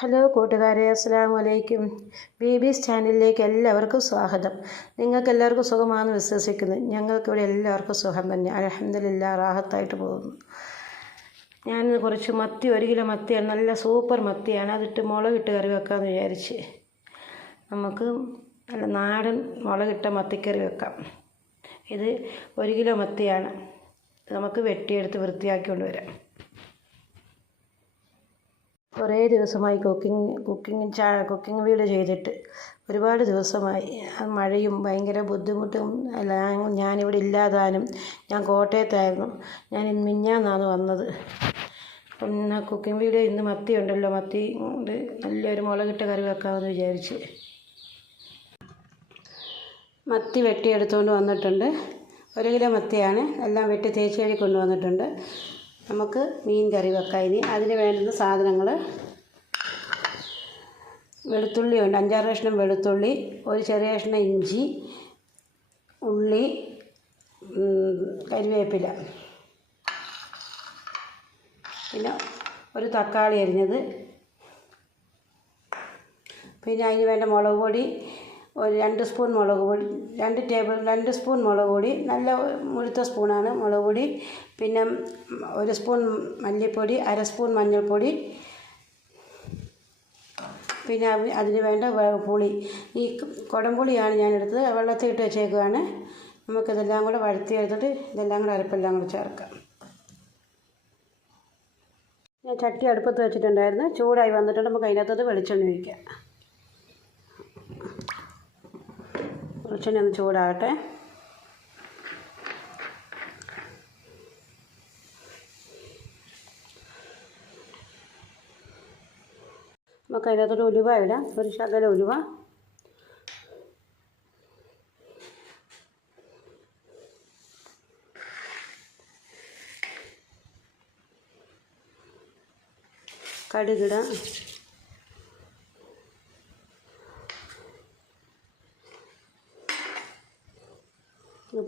Hello കൂട്ടുകാരെ, അസ്സലാമു അലൈക്കും. ബീബീസ് ചാനലിലേക്ക് എല്ലാവർക്കും സ്വാഗതം. നിങ്ങൾക്ക് എല്ലാവർക്കും സുഖമാണെന്ന് വിശ്വസിക്കുന്നു. ഞങ്ങൾക്കിവിടെ എല്ലാവർക്കും സുഖം തന്നെ, അൽഹംദുലില്ലാ, റാഹത്തായിട്ട് പോകുന്നു. ഞാൻ കുറച്ച് മത്തി, 1 കിലോ മത്തിയാണ്, നല്ല സൂപ്പർ മത്തിയാണ്. അതിട്ട് മുളകിട്ട് കറി വെക്കാമെന്ന് വിചാരിച്ച്. നമുക്ക് നല്ല നാടൻ മുളകിട്ട മത്തിക്കറി വെക്കാം. ഇത് 1 കിലോ മത്തിയാണ്. നമുക്ക് വെട്ടിയെടുത്ത് വൃത്തിയാക്കിക്കൊണ്ട് വരാം. കുറേ ദിവസമായി കുക്കിംഗ് വീഡിയോ ചെയ്തിട്ട് ഒരുപാട് ദിവസമായി. മഴയും ഭയങ്കര ബുദ്ധിമുട്ടും എല്ലാം. ഞാനിവിടെ ഇല്ലാതാനും, ഞാൻ കോട്ടയത്തായിരുന്നു. ഞാൻ മിഞ്ഞാന്നാണ് വന്നത്. അപ്പം കുക്കിംഗ് വീഡിയോ ഇന്ന് മത്തി ഉണ്ടല്ലോ, മത്തി കൊണ്ട് നല്ലൊരു മുളകിട്ട കറി വെക്കാമെന്ന് വിചാരിച്ച്. മത്തി വെട്ടിയെടുത്തുകൊണ്ട് വന്നിട്ടുണ്ട്. 1 കിലോ മത്തിയാണ്. എല്ലാം വെട്ടി തേച്ച് കഴുകി കൊണ്ടുവന്നിട്ടുണ്ട്. നമുക്ക് മീൻ കറി വെക്കാം. ഇനി അതിന് വേണ്ടുന്ന സാധനങ്ങൾ: വെളുത്തുള്ളി ഉണ്ട്, 5-6 കഷ്ണം വെളുത്തുള്ളി, ഒരു ചെറിയ കഷ്ണം ഇഞ്ചി, ഉള്ളി, കരിവേപ്പില, പിന്നെ ഒരു തക്കാളി അരിഞ്ഞത്, പിന്നെ അതിന് വേണ്ട മുളക് പൊടി ഒരു 2 സ്പൂൺ മുളക് പൊടി, 2 സ്പൂൺ മുളക് പൊടി, നല്ല മുഴുത്ത സ്പൂണാണ് മുളക് പൊടി. പിന്നെ 1 സ്പൂൺ മല്ലിപ്പൊടി, 1/2 സ്പൂൺ മഞ്ഞൾപ്പൊടി, പിന്നെ അതിന് വേണ്ട പുളി. ഈ കുടംപുളിയാണ് ഞാനെടുത്തത്, വെള്ളത്തിൽ ഇട്ട് വെച്ചേക്കുകയാണ്. നമുക്കിതെല്ലാം കൂടെ വഴറ്റിയെടുത്തിട്ട് ഇതെല്ലാം കൂടെ അരപ്പെല്ലാം കൂടെ ചേർക്കാം. ഞാൻ ചട്ടി അടുപ്പത്ത് വെച്ചിട്ടുണ്ടായിരുന്നു, ചൂടായി വന്നിട്ടുണ്ട്. നമുക്ക് അതിനകത്തത് വെളിച്ചെണ്ണ ഒഴിക്കാം. വെളിച്ചെണ്ണ ഒന്ന് ചൂടാകട്ടെ. നമുക്ക് അതിനകത്തൊരു ഉലുവ ഇടാം, ഒരു ശകല ഉലുവ. കടുകിടാം.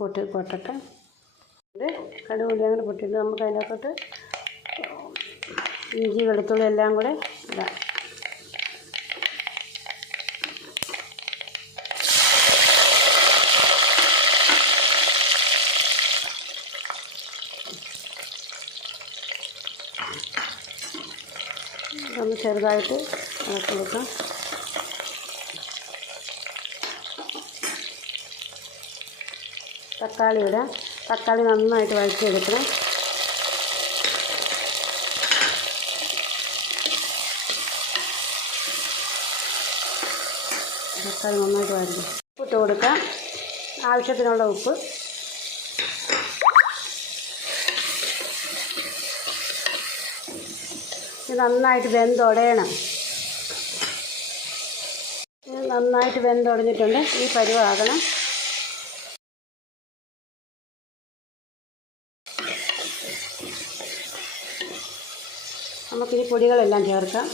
പൊട്ടട്ടെ. കടുക് ഉള്ളി അങ്ങനെ പൊട്ടിയിട്ട് നമുക്ക് അതിനകത്തോട്ട് ഇഞ്ചി വെളുത്തുള്ളി എല്ലാം കൂടെ ഇടാം. ഒന്ന് ചെറുതായിട്ട് ഇളക്കി വെക്കാം. തക്കാളി ഇടാം. തക്കാളി നന്നായിട്ട് വഴറ്റിയെടുക്കണം. തക്കാളി നന്നായിട്ട് വഴറ്റി ഉപ്പിട്ട് കൊടുക്കാം, ആവശ്യത്തിനുള്ള ഉപ്പ്. ഇത് നന്നായിട്ട് വെന്തുടയണം. ഇത് നന്നായിട്ട് വെന്തുടഞ്ഞിട്ടുണ്ട്. ഈ പരുവാകണം. നമുക്കിനി പൊടികളെല്ലാം ചേർക്കാം.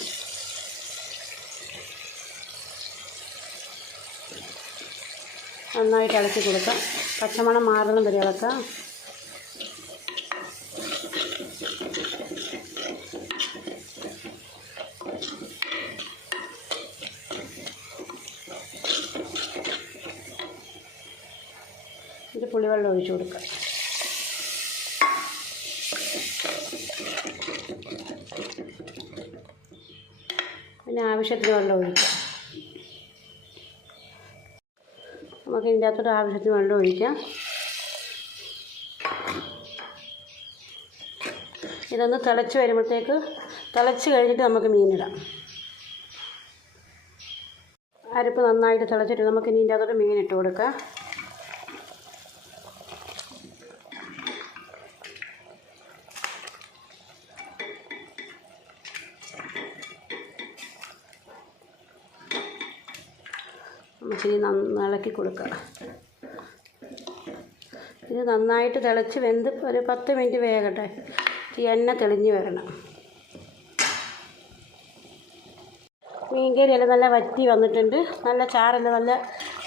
നന്നായിട്ട് ഇളക്കി കൊടുക്കാം. പച്ചമണം മാറണം വരെ ഇളക്കാം. ഇത് പുളിവെള്ളം ഒഴിച്ചു കൊടുക്കാം. പിന്നെ ആവശ്യത്തിന് വെള്ളം ഒഴിക്കാം. നമുക്ക് ഇതിൻ്റെ അകത്തോട്ട് ആവശ്യത്തിന് വെള്ളം ഒഴിക്കാം. ഇതൊന്ന് തിളച്ച് വരുമ്പോഴത്തേക്ക്, തിളച്ച് കഴിഞ്ഞിട്ട് നമുക്ക് മീനിടാം. അരപ്പ് നന്നായിട്ട് തിളച്ചിട്ട് നമുക്ക് ഇനി ഇതിൻ്റെ അകത്തോട്ട് മീനിട്ട് കൊടുക്കാം. നമുക്കിനി ഇളക്കി കൊടുക്കാം. ഇത് നന്നായിട്ട് തിളച്ച് വെന്ത് ഒരു 10 മിനിറ്റ് വേകട്ടെ. ഈ എണ്ണ തെളിഞ്ഞ് വരണം. മീൻകറിയെല്ലാം നല്ല വറ്റി വന്നിട്ടുണ്ട്. നല്ല ചാറെല്ലാം നല്ല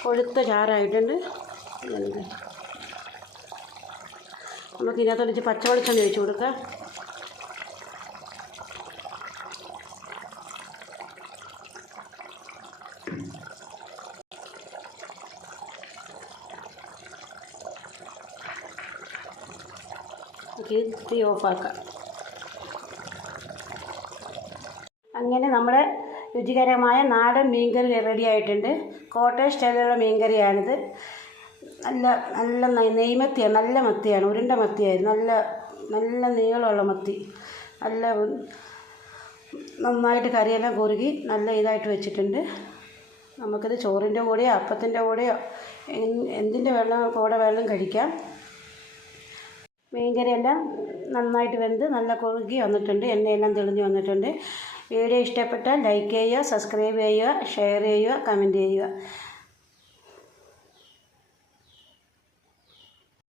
കൊഴുത്ത ചാറായിട്ടുണ്ട്. നമുക്ക് ഇതിനകത്തൊഴിച്ച് പച്ചവെളിച്ചെണ്ണ ഒഴിച്ച് കൊടുക്കാം. തീ ഓഫാക്കാം. അങ്ങനെ നമ്മുടെ രുചികരമായ നാടൻ മീൻകറി റെഡി ആയിട്ടുണ്ട്. കോട്ടയം സ്റ്റൈലിലുള്ള മീൻകറിയാണിത്. നല്ല നല്ല നെയ്മത്തിയാണ്, നല്ല മത്തിയാണ്, ഉരുണ്ട മത്തിയായിരുന്നു. നല്ല നീളമുള്ള മത്തി. നന്നായിട്ട് കറിയെല്ലാം കുറുകി നല്ല ഇതായിട്ട് വെച്ചിട്ടുണ്ട്. നമുക്കിത് ചോറിൻ്റെ കൂടെയോ അപ്പത്തിൻ്റെ കൂടെയോ എന്തിൻ്റെ കൂടെ വെള്ളം കഴിക്കാം. മീൻകറിയെല്ലാം നന്നായിട്ട് വെന്ത് നല്ല കുറുകി വന്നിട്ടുണ്ട്. എണ്ണയെല്ലാം തെളിഞ്ഞ് വന്നിട്ടുണ്ട്. വീഡിയോ ഇഷ്ടപ്പെട്ടാൽ ലൈക്ക് ചെയ്യുക, സബ്സ്ക്രൈബ് ചെയ്യുക, ഷെയർ ചെയ്യുക, കമൻറ്റ് ചെയ്യുക.